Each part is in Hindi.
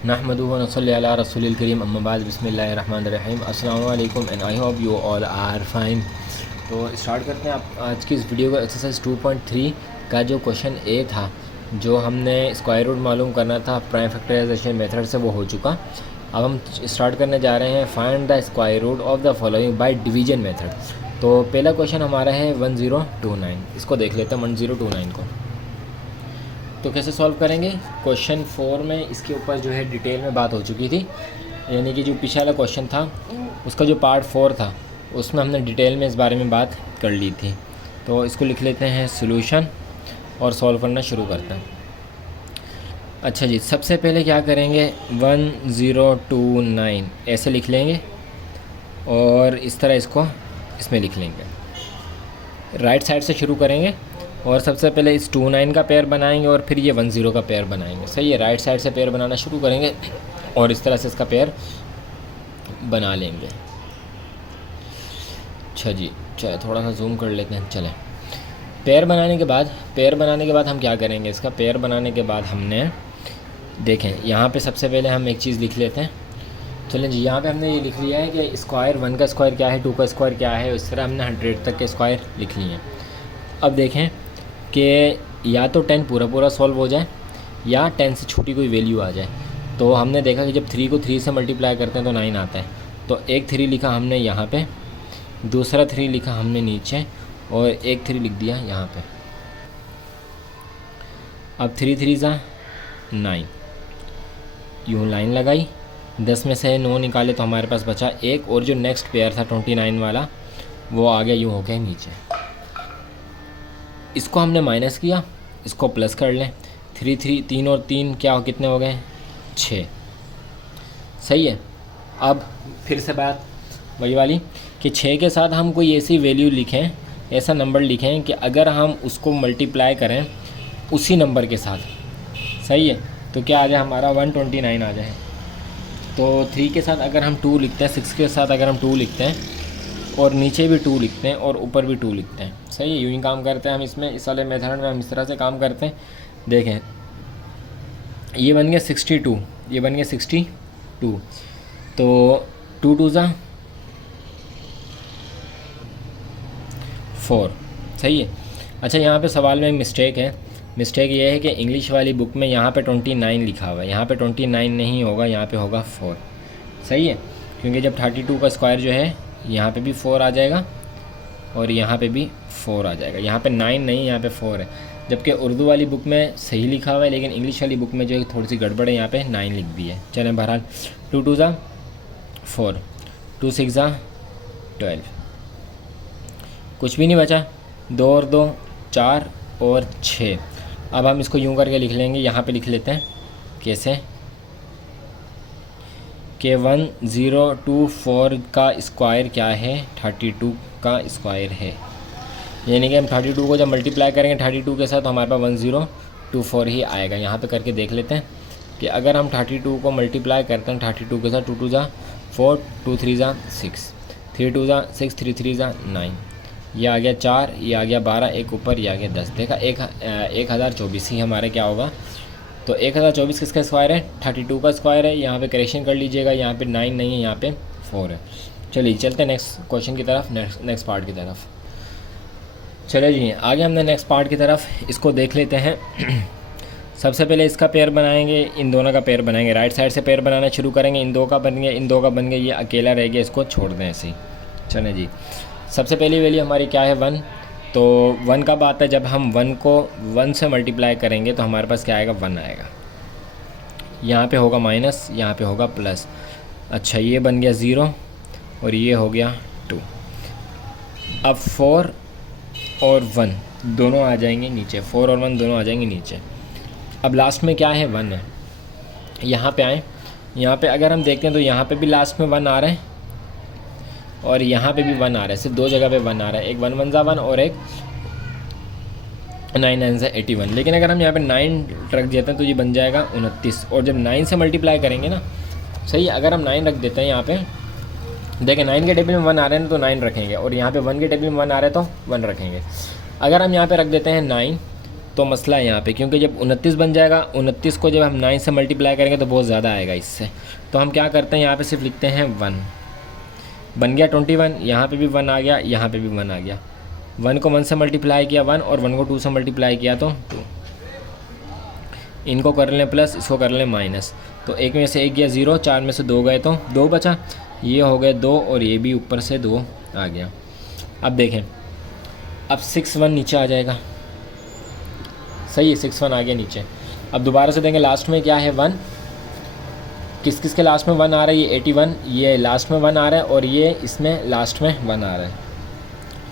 नहमदुहु व नसल्ली अला रसूलिल करीम अम्मा बाद बिस्मिल्लाहिर रहमानिर रहीम। अस्सलामु अलैकुम and I hope you all are fine. तो स्टार्ट करते हैं आप आज की इस वीडियो को। एक्सरसाइज 2.3 का जो क्वेश्चन ए था, जो हमने स्क्वायर रूट मालूम करना था प्राइम फैक्टराइजेशन मेथड से, वो हो चुका। अब हम स्टार्ट करने जा रहे हैं find the square root of the following by division method. तो पहला क्वेश्चन हमारा है 1029। इसको देख लेते हैं 1029 को। तो कैसे सॉल्व करेंगे? क्वेश्चन 4 में इसके ऊपर जो है डिटेल में बात हो चुकी थी, यानी कि जो पिछला वाला क्वेश्चन था उसका जो पार्ट 4 था उसमें हमने डिटेल में इस बारे में बात कर ली थी। तो इसको लिख लेते हैं सॉल्यूशन और सॉल्व करना शुरू करते हैं। अच्छा जी, सबसे पहले क्या करेंगे, 1029 ऐसे लिख लेंगे और इस तरह इसको इसमें लिख लेंगे। राइट साइड से शुरू करेंगे और सबसे पहले इस 29 का पेयर बनाएंगे और फिर ये 10 का पेयर बनाएंगे। सही है, राइट साइड से पेयर बनाना शुरू करेंगे और इस तरह से इसका पेयर बना लेंगे। अच्छा जी, चलो थोड़ा सा जूम कर लेते हैं। चलें, पेयर बनाने के बाद हम क्या करेंगे, इसका पेयर बनाने के बाद हमने देखें यहाँ पे सबसे पहले हम एक चीज़ लिख लेते हैं। चलें जी, यहाँ पे हमने ये लिख लिया है कि स्क्वायर 1 का स्क्वायर क्या है, 2 का स्क्वायर क्या है। इस तरह हमने 100 तक के स्क्वायर लिख लिए हैं। अब देखें कि या तो 10 पूरा सॉल्व हो जाए या 10 से छोटी कोई वैल्यू आ जाए। तो हमने देखा कि जब 3 को 3 से मल्टीप्लाई करते हैं तो 9 आता है। तो एक 3 लिखा हमने यहाँ पे, दूसरा 3 लिखा हमने नीचे और एक 3 लिख दिया यहाँ पे। अब 3 3 ज़ा 9, यूँ लाइन लगाई, 10 में से 9 निकाले तो हमारे पास बचा एक, और जो नेक्स्ट पेयर था 29 वाला वो आ गया यूँ हो गया नीचे। इसको हमने माइनस किया, इसको प्लस कर लें। 3 और 3 क्या हो, कितने हो गए, 6। सही है। अब फिर से बात वही वाली कि 6 के साथ हम कोई ऐसी वैल्यू लिखें, ऐसा नंबर लिखें कि अगर हम उसको मल्टीप्लाई करें उसी नंबर के साथ, सही है, तो क्या आ जाए हमारा 129 आ जाए। तो 3 के साथ अगर हम 2 लिखते हैं, 6 के साथ अगर हम 2 लिखते हैं और नीचे भी 2 लिखते हैं और ऊपर भी 2 लिखते हैं, सही है, यूँ ही काम करते हैं हम इसमें। इस वाले मेथड में हम इस तरह से काम करते हैं। देखें, ये बन गया 62, ये बन गया 62। तो 2 2 ज़ा 4, सही है। अच्छा, यहाँ पे सवाल में एक मिस्टेक है। मिस्टेक ये है कि इंग्लिश वाली बुक में यहाँ पे 29 लिखा हुआ है, यहाँ पे 29 नहीं होगा, यहाँ पे होगा 4। सही है, क्योंकि जब 32 का स्क्वायर जो है यहाँ पे भी 4 आ जाएगा और यहाँ पे भी 4 आ जाएगा। यहाँ पे 9 नहीं, यहाँ पे 4 है। जबकि उर्दू वाली बुक में सही लिखा हुआ है, लेकिन इंग्लिश वाली बुक में जो है थोड़ी सी गड़बड़ है, यहाँ पे 9 लिख दी है। चलें, बहरहाल 2 2 ज़ा 4, 2 6 ज़ा 12, कुछ भी नहीं बचा, 2 और 2 4 और 6। अब हम इसको यूँ करके लिख लेंगे। यहाँ पे लिख लेते हैं कैसे कि 1024 का स्क्वायर क्या है, 32 का स्क्वायर है। यानी कि हम 32 को जब मल्टीप्लाई करेंगे 32 के साथ तो हमारे पास 1024 ही आएगा। यहाँ पे करके देख लेते हैं कि अगर हम 32 को मल्टीप्लाई करते हैं 32 के साथ, 2 2 ज़ा 4, 2 3 ज़ा 6, 3 2 ज़ा 6, 3 3 ज़ा 9, ये आ गया 4, ये आ गया 12, एक ऊपर ये आ गया 10। देखा, 1024 ही हमारे क्या होगा। तो 1024 किसका स्क्वायर है, 32 का स्क्वायर है। यहाँ पे करेक्शन कर लीजिएगा, यहाँ पे 9 नहीं है, यहाँ पे 4 है। चलिए चलते हैं नेक्स्ट क्वेश्चन की तरफ, नेक्स्ट पार्ट की तरफ। चलिए जी, आगे हमने नेक्स्ट पार्ट की तरफ इसको देख लेते हैं। सबसे पहले इसका पेयर बनाएंगे, इन दोनों का पेयर बनाएंगे। राइट साइड से पेयर बनाना शुरू करेंगे। इन 2 का बन गया, इन 2 का बन गया, ये अकेला रह गया, इसको छोड़ दें ऐसे ही। चलें जी, सबसे पहली वैल्यू हमारी क्या है, 1। तो 1 कब आता है, जब हम 1 को 1 से मल्टीप्लाई करेंगे तो हमारे पास क्या आएगा, 1 आएगा। यहाँ पे होगा माइनस, यहाँ पे होगा प्लस। अच्छा, ये बन गया 0 और ये हो गया 2। अब 4 और 1 दोनों आ जाएंगे नीचे, 4 और 1 दोनों आ जाएंगे नीचे। अब लास्ट में क्या है, 1 है। यहाँ पे आए, यहाँ पे अगर हम देखते हैं तो यहाँ पे भी लास्ट में 1 आ रहा है और यहाँ पे भी 1 आ रहा है। सिर्फ 2 जगह पे 1 आ रहा है, एक 1 1 ज़ा 1 और एक 9 9 ज़ा 81। लेकिन अगर हम यहाँ पे 9 रख देते हैं तो ये बन जाएगा 29। और जब 9 से मल्टीप्लाई करेंगे ना, सही है, अगर हम 9 रख देते हैं यहाँ पे, देखें 9 के टेबल में 1 आ रहे हैं तो 9 रखेंगे, और यहाँ पे 1 के टेबल में 1 आ रहे हैं तो 1 रखेंगे। अगर हम यहाँ पे रख देते हैं 9 तो मसला है यहाँ पे, क्योंकि जब 29 बन जाएगा, 29 को जब हम 9 से मल्टीप्लाई करेंगे तो बहुत ज़्यादा आएगा इससे। तो हम क्या करते हैं, यहाँ पे सिर्फ लिखते हैं 1 बन गया 21, यहाँ पे भी 1 आ गया, यहाँ पे भी 1 आ गया। 1 को 1 से मल्टीप्लाई किया 1, और 1 को 2 से मल्टीप्लाई किया तो 2। इनको कर लें प्लस, इसको कर लें माइनस, तो 1 में से 1 गया 0, 4 में से 2 गए तो 2 बचा, ये हो गए 2, और ये भी ऊपर से 2 आ गया। अब देखें, अब 6 1 नीचे आ जाएगा, सही है, 6 1 आ गया नीचे। अब दोबारा से देंगे, लास्ट में क्या है 1, किस किस के लास्ट में 1 आ रहा है, ये 81, ये लास्ट में 1 आ रहा है, और ये इसमें लास्ट में 1 आ रहा है।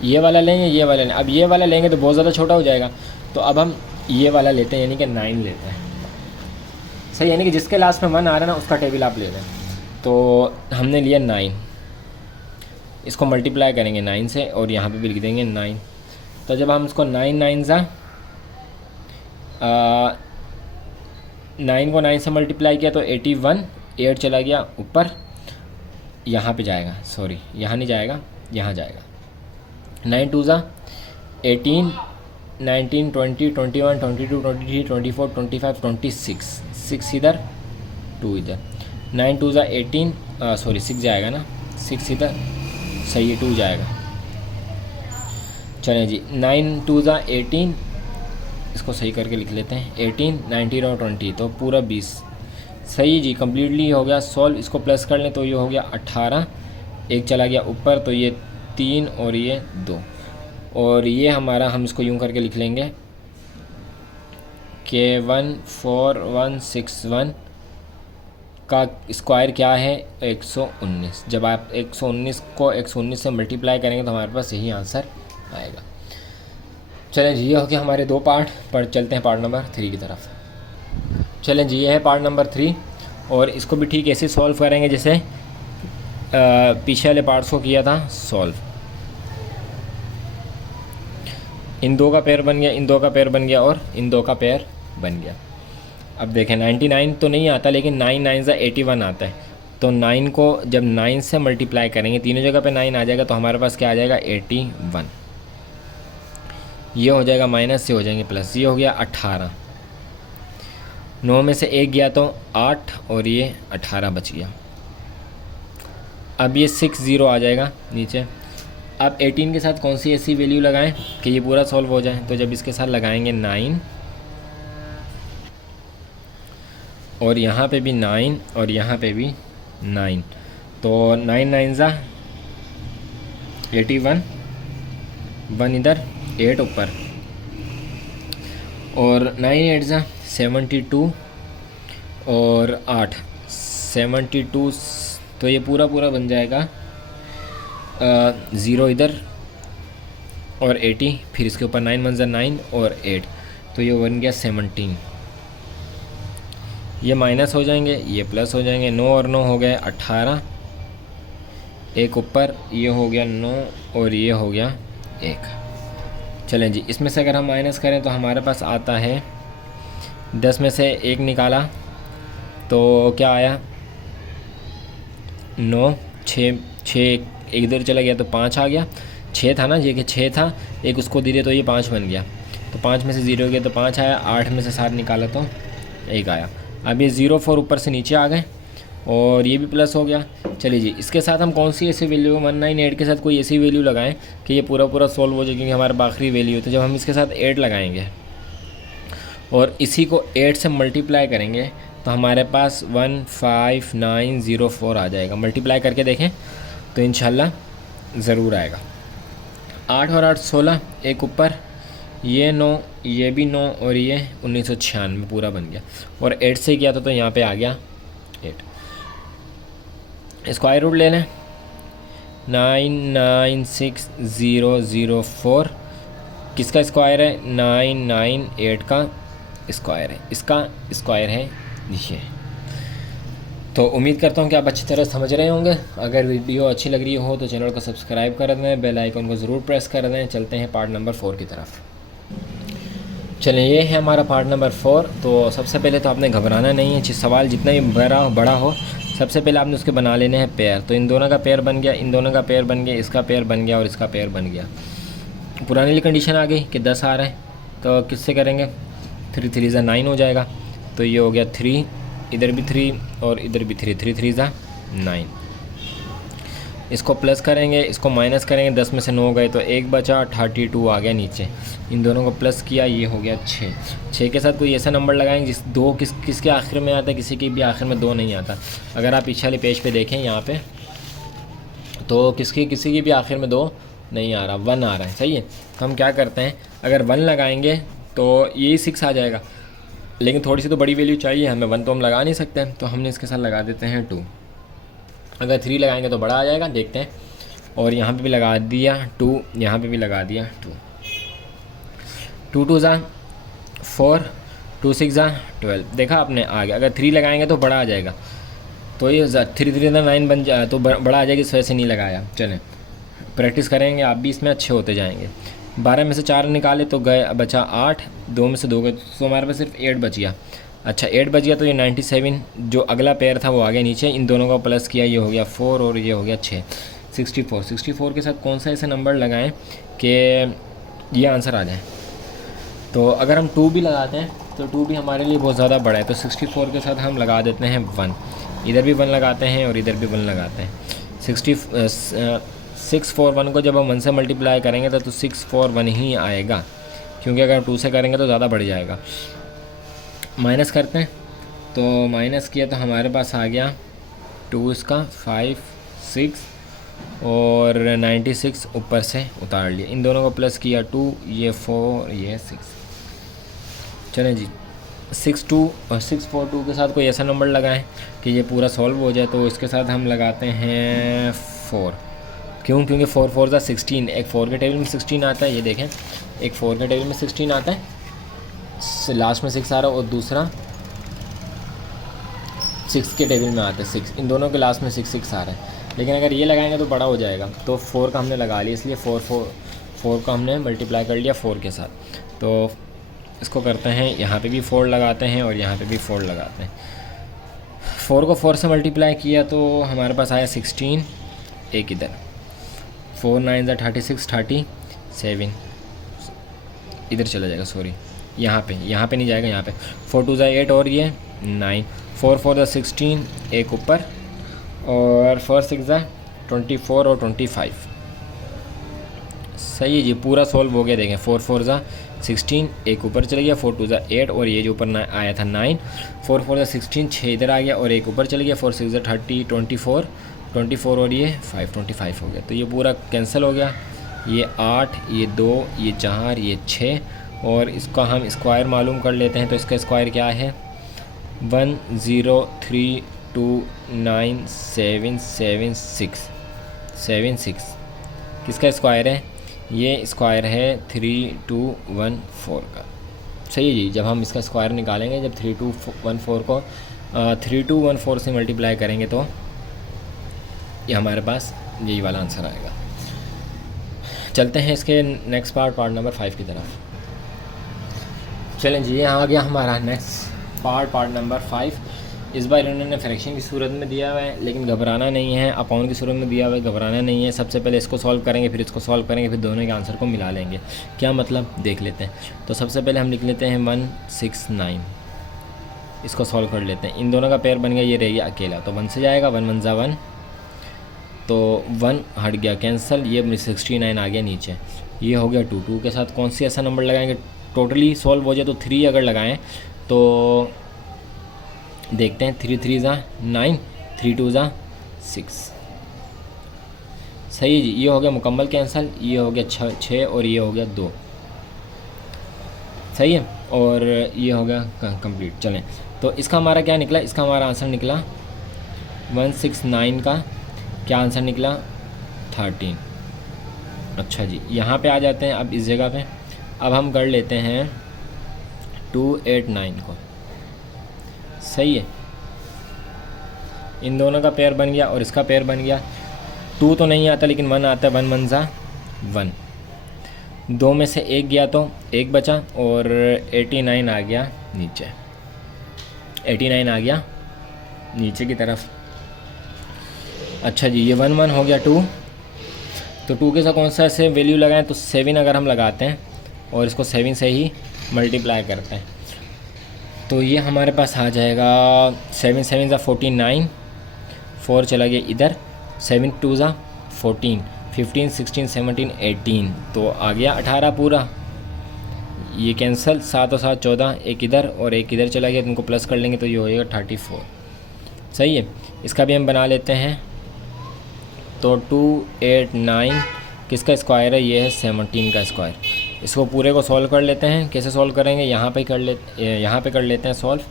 ये वाला लेंगे, ये वाला लेंगे। अब ये वाला लेंगे तो बहुत ज़्यादा छोटा हो जाएगा, तो अब हम ये वाला लेते हैं, यानी कि 9 लेते हैं, सही, यानी कि जिसके लास्ट में 1 आ रहा है ना उसका टेबल आप ले लें। तो हमने लिया 9, इसको मल्टीप्लाई करेंगे 9 से, और यहाँ पे भी लिख देंगे 9। तो जब हम इसको 9 9 9 को 9 से मल्टीप्लाई किया तो 81, 8 चला गया ऊपर, यहाँ पे जाएगा, सॉरी यहाँ नहीं जाएगा, यहाँ जाएगा। 9 2 18, 19 20 21 22 23 24 25 26, 6 इधर 2 इधर, 9 2 18, सॉरी 6 जाएगा ना, 6 इधर, सही है, 2 जाएगा। चलें जी, 9 2 18, इसको सही करके लिख लेते हैं, 18 19 और 20, तो पूरा 20, सही जी, कम्प्लीटली हो गया सॉल्व। इसको प्लस कर लें तो ये हो गया 18, 1 चला गया ऊपर, तो ये 3 और ये 2, और ये हमारा, हम इसको यूँ करके लिख लेंगे कि 14161 का स्क्वायर क्या है, 119। जब आप 119 को 119 से मल्टीप्लाई करेंगे तो हमारे पास यही आंसर आएगा। चलें जी, ये हो गया हमारे 2 पार्ट, पर चलते हैं पार्ट नंबर 3 की तरफ। चलें जी, ये है पार्ट नंबर 3, और इसको भी ठीक ऐसे सॉल्व करेंगे जैसे पीछे वाले पार्ट्स को किया था सॉल्व। इन 2 का पेयर बन गया, इन 2 का पेयर बन गया, और इन 2 का पेयर बन गया। अब देखें, 99 तो नहीं आता, लेकिन 9 9 81 आता है। तो 9 को जब 9 से मल्टीप्लाई करेंगे, तीनों जगह पे 9 आ जाएगा, तो हमारे पास क्या आ जाएगा 81। ये हो जाएगा माइनस, से हो जाएंगे प्लस, ये हो गया 18, 9 में से 1 गया तो 8, और ये 18 बच गया। अब ये 6 0 आ जाएगा नीचे। अब 18 के साथ कौन सी ऐसी वैल्यू लगाएं कि ये पूरा सॉल्व हो जाए, तो जब इसके साथ लगाएंगे 9, और यहाँ पे भी 9, और यहाँ पे भी 9, तो 9 9 81, 1 इधर, 8 ऊपर, और 9 8 72, और 8 72, तो ये पूरा पूरा बन जाएगा 0 इधर, और 80, फिर इसके ऊपर 9 1 9, और 8, तो ये बन गया 17। ये माइनस हो जाएंगे, ये प्लस हो जाएंगे, 9 और 9 हो गए 18, 1 ऊपर, ये हो गया 9, और ये हो गया 1। चलें जी, इसमें से अगर हम माइनस करें तो हमारे पास आता है 10 में से 1 निकाला तो क्या आया 9, 6 इधर चला गया तो 5 आ गया, 6 था ना, ये कि 6 था, 1 उसको दे दिया तो ये 5 बन गया, तो 5 में से 0 गया तो 5 आया, 8 में से 7 निकाला तो 1 आया। अब ये 0 4 ऊपर से नीचे आ गए, और ये भी प्लस हो गया। चलिए जी, इसके साथ हम कौन सी ऐसी वैल्यू 198 के साथ कोई ऐसी वैल्यू लगाएं कि ये पूरा पूरा सॉल्व हो जाए, क्योंकि हमारा आखिरी वैल्यू है। तो जब हम इसके साथ 8 लगाएंगे और इसी को 8 से मल्टीप्लाई करेंगे तो हमारे पास 15904 आ जाएगा। मल्टीप्लाई करके देखें तो इंशाल्लाह ज़रूर आएगा। 8 और 8 16, 1 ऊपर, ये 9, ये भी 9, और ये 1996 पूरा बन गया। और 8 से किया था तो यहाँ पे आ गया 8। स्क्वायर रूट ले लें, 996004 किसका स्क्वायर है, 998 का स्क्वायर है, इसका स्क्वायर है ये। तो उम्मीद करता हूँ कि आप अच्छी तरह समझ रहे होंगे। अगर वीडियो अच्छी लग रही हो तो चैनल को सब्सक्राइब कर दें, बेल आइकन को ज़रूर प्रेस कर दें। चलते हैं पार्ट नंबर 4 की तरफ। चलिए, ये है हमारा पार्ट नंबर 4। तो सबसे पहले तो आपने घबराना नहीं है, सवाल जितना ही बड़ा हो सबसे पहले आपने उसके बना लेने हैं पेयर। तो इन दोनों का पेयर बन गया, इन दोनों का पेयर बन गया, इसका पेयर बन गया और इसका पेयर बन गया। पुरानी कंडीशन आ गई कि 10 आ रहा है, तो किससे करेंगे, 3 3 ज़ा 9 हो जाएगा। तो ये हो गया 3, इधर भी 3 और इधर भी 3, 3 3 ज़ा 9। इसको प्लस करेंगे, इसको माइनस करेंगे, 10 में से 9 गए तो 1 बचा, 32 आ गया नीचे। इन दोनों को प्लस किया, ये हो गया 6। 6 के साथ कोई ऐसा नंबर लगाएंगे जिस दो किसके आखिर में आता है, किसी के भी आखिर में 2 नहीं आता। अगर आप पीछे वाले पेज पे देखें यहाँ पे, तो किसी की भी आखिर में 2 नहीं आ रहा, 1 आ रहा है। सही है, तो हम क्या करते हैं, अगर 1 लगाएंगे तो यही 6 आ जाएगा, लेकिन थोड़ी सी तो बड़ी वैल्यू चाहिए हमें, 1 तो हम लगा नहीं सकते, तो हमने इसके साथ लगा देते हैं 2। अगर 3 लगाएंगे तो बड़ा आ जाएगा, देखते हैं। और यहाँ पे भी लगा दिया 2, यहाँ पे भी लगा दिया 2। 2 2 ज़ा 4, 2 6 ज़ा 12, देखा आपने आ गया। अगर 3 लगाएंगे तो बड़ा आ जाएगा, तो ये 3 3 ज़ा 9 बन जाए, तो बड़ा आ जाएगा, इस वजह से नहीं लगाया। चलें प्रैक्टिस करेंगे, आप भी इसमें अच्छे होते जाएंगे। 12 में से 4 निकाले तो गए, बचा 8, 2 में से 2 गए तो हमारे पास सिर्फ 8 बच गया। अच्छा 8 बच गया, तो ये 97 जो अगला पेयर था वो आ गया नीचे। इन दोनों का प्लस किया, ये हो गया 4 और ये हो गया 6, 64। 64 के साथ कौन सा ऐसे नंबर लगाएं कि ये आंसर आ जाए। तो अगर हम 2 भी लगाते हैं तो 2 भी हमारे लिए बहुत ज़्यादा बड़ा है, तो 64 के साथ हम लगा देते हैं 1। इधर भी 1 लगाते हैं और इधर भी 1 लगाते हैं। 6 4 1 को जब हम 1 से मल्टीप्लाई करेंगे तो 6 4 1 ही आएगा, क्योंकि अगर 2 से करेंगे तो ज़्यादा बढ़ जाएगा। माइनस करते हैं, तो माइनस किया तो हमारे पास आ गया 2 इसका 5 6 और 96 ऊपर से उतार लिया। इन दोनों को प्लस किया 2, ये 4 ये 6। चलें जी 6 2 और 6 4 2 के साथ कोई ऐसा नंबर लगाएं कि ये पूरा सॉल्व हो जाए। तो इसके साथ हम लगाते हैं 4। क्यों, क्योंकि 4 4 ज़ा 16, एक 4 के टेबल में 16 आता है, ये देखें एक 4 के टेबल में 16 आता है, लास्ट में 6 आ रहा है, और दूसरा 6 के टेबल में आता है 6। इन दोनों के लास्ट में 6 6 आ रहा है, लेकिन अगर ये लगाएंगे तो बड़ा हो जाएगा। तो 4 का हमने लगा लिया, इसलिए 4 का हमने मल्टीप्लाई कर लिया 4 के साथ। तो इसको करते हैं, यहाँ पे भी 4 लगाते हैं और यहाँ पे भी 4 लगाते हैं। 4 को 4 से मल्टीप्लाई किया तो हमारे पास आया 16, एक इधर 4 9 ज़ा 36 37, इधर चला जाएगा, सॉरी यहाँ पे नहीं जाएगा, यहाँ पे 4 2 ज़ा 8 और ये 9, 4 4 ज़ा 16 एक ऊपर, और 4 6 ज़ा 24 और 25। सही है जी, पूरा सॉल्व हो गया। देखें 4 4 ज़ा 16 एक ऊपर चला गया, 4 2 ज़ा 8 और ये जो ऊपर आया था 9, 4 4 ज़ा 16 6 इधर आ गया और एक ऊपर चला गया, 4 6 ज़ा 30 24 और ये 5 25 हो गया। तो ये पूरा कैंसिल हो गया, ये 8 ये 2 ये 4 ये 6, और इसका हम स्क्वायर मालूम कर लेते हैं। तो इसका स्क्वायर क्या है, 103297776 किसका स्क्वायर है, ये स्क्वायर है 3214 का। सही है जी, जब हम इसका स्क्वायर निकालेंगे, जब 3214 को 3214 से मल्टीप्लाई करेंगे तो ये हमारे पास यही वाला आंसर आएगा। चलते हैं इसके नेक्स्ट पार्ट नंबर 5 की तरफ। चलें जी, यहाँ आ गया हमारा नेक्स्ट पार्ट नंबर 5। इस बार इन्होंने फ्रैक्शन की सूरत में दिया हुआ है, लेकिन घबराना नहीं है। अपाउंड की सूरत में दिया हुआ है, घबराना नहीं है। सबसे पहले इसको सॉल्व करेंगे, फिर इसको सॉल्व करेंगे, फिर दोनों के आंसर को मिला लेंगे। क्या मतलब, देख लेते हैं। तो सबसे पहले हम लिख लेते हैं 169, इसको सॉल्व कर लेते हैं। इन दोनों का पेयर बन गया, ये रह गया अकेला, तो 1 से जाएगा, 1 1 ज़ा 1, तो 1 हट गया कैंसिल, ये 69 आ गया नीचे। ये हो गया 2 2 के साथ कौन सी ऐसा नंबर लगाएंगे टोटली सॉल्व हो जाए। तो 3 अगर लगाएं तो देखते हैं, 3 3 ज़ा 9, 3 2 ज़ा 6। सही है जी, ये हो गया मुकम्मल कैंसिल, ये हो गया 6 और ये हो गया 2। सही है, और ये हो गया कंप्लीट। चलें, तो इसका हमारा क्या निकला, इसका हमारा आंसर निकला 169 का क्या आंसर निकला 13। अच्छा जी, यहाँ पे आ जाते हैं अब इस जगह पे। अब हम कर लेते हैं 289 को। सही है, इन दोनों का पेयर बन गया और इसका पेयर बन गया। 2 तो नहीं आता, लेकिन 1 आता है, 1 1 ज़ा 1। 2 में से 1 गया तो 1 बचा, और 89 आ गया नीचे, 89 आ गया नीचे की तरफ। अच्छा जी, ये 1 1 हो गया 2, तो 2 के साथ कौन सा ऐसे वैल्यू लगाएं, तो 7 अगर हम लगाते हैं और इसको 7 से ही मल्टीप्लाई करते हैं तो ये हमारे पास आ जाएगा 7 7 49, 4 चला गया इधर, 7 2 14, 15 16 17 18, तो आ गया 18 पूरा। ये कैंसिल, 7 और 7 14, एक इधर और एक इधर चला गया, इनको प्लस कर लेंगे तो ये हो जाएगा 34। सही है, इसका भी हम बना लेते हैं। तो 2 8 9 किसका स्क्वायर है, ये है 17 का स्क्वायर। इसको पूरे को सॉल्व कर लेते हैं। कैसे सॉल्व करेंगे, यहाँ पे कर लेते हैं सॉल्व।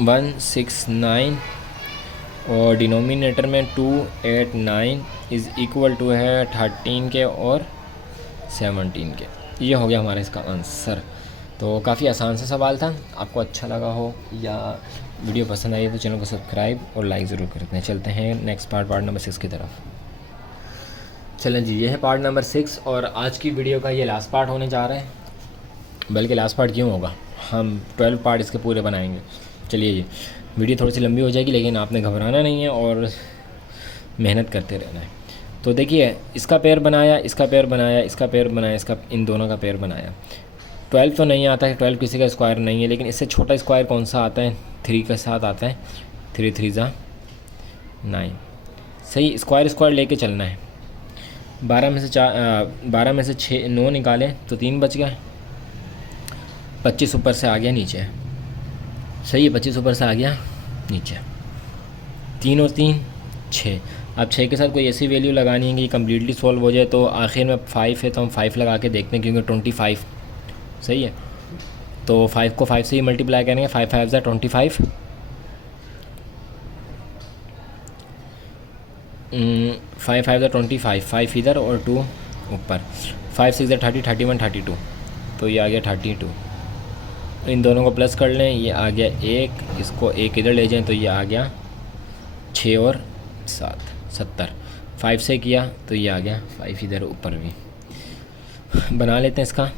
169 और डिनोमिनेटर में 2 8 9 इज़ इक्वल टू है 13 के और 17 के। ये हो गया हमारा इसका आंसर। तो काफ़ी आसान सा सवाल था। आपको अच्छा लगा हो या वीडियो पसंद आई तो चैनल को सब्सक्राइब और लाइक ज़रूर करते हैं। चलते हैं नेक्स्ट पार्ट नंबर 6 की तरफ। चलें जी, ये है पार्ट नंबर 6 और आज की वीडियो का ये लास्ट पार्ट होने जा रहा है। बल्कि लास्ट पार्ट क्यों होगा, हम 12 पार्ट इसके पूरे बनाएंगे। चलिए जी, वीडियो थोड़ी सी लंबी हो जाएगी लेकिन आपने घबराना नहीं है और मेहनत करते रहना है। तो देखिए, इसका पेयर बनाया, इसका पेयर बनाया, इसका पेयर बनाया, इसका, इन दोनों का पेयर बनाया। 12 तो नहीं आता है, 12 किसी का स्क्वायर नहीं है, लेकिन इससे छोटा स्क्वायर कौन सा आता है, 3 के साथ आता है। 3 3 9। सही, स्क्वायर लेके चलना है। 12 में से 6 9 निकालें तो 3 बच गए। 25 ऊपर से आ गया नीचे। सही है, 25 ऊपर से आ गया नीचे। 3 और 3 6। अब 6 के साथ कोई ऐसी वैल्यू लगानी है कि कम्प्लीटली सॉल्व हो जाए। तो आखिर में 5 है तो हम 5 लगा के देखते हैं, क्योंकि 25। सही है, तो 5 को 5 से ही मल्टीप्लाई करेंगे। 5 5 25, 5 5 25, 5 इधर और 2 ऊपर। 5 6 30 31 32, तो ये आ गया 32। इन दोनों को प्लस कर लें, ये आ गया 1, इसको 1 इधर ले जाएं तो ये आ गया 6 और 7 70। 5 से किया तो ये आ गया 5 इधर ऊपर भी। बना लेते हैं इसका।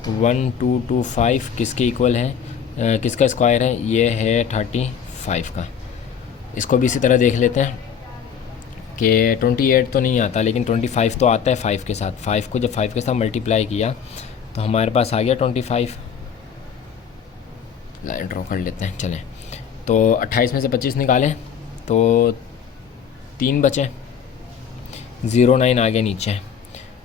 1 2 2 5 किसके इक्वल है, किसका स्क्वायर है, ये है 35 का। इसको भी इसी तरह देख लेते हैं कि 28 तो नहीं आता, लेकिन 25 तो आता है 5 के साथ। 5 को जब 5 के साथ मल्टीप्लाई किया तो हमारे पास आ गया 25। लाइन ड्रॉ कर लेते हैं। चलें, तो 28 में से 25 निकालें तो 3 बचे। 0 9 आ गया नीचे।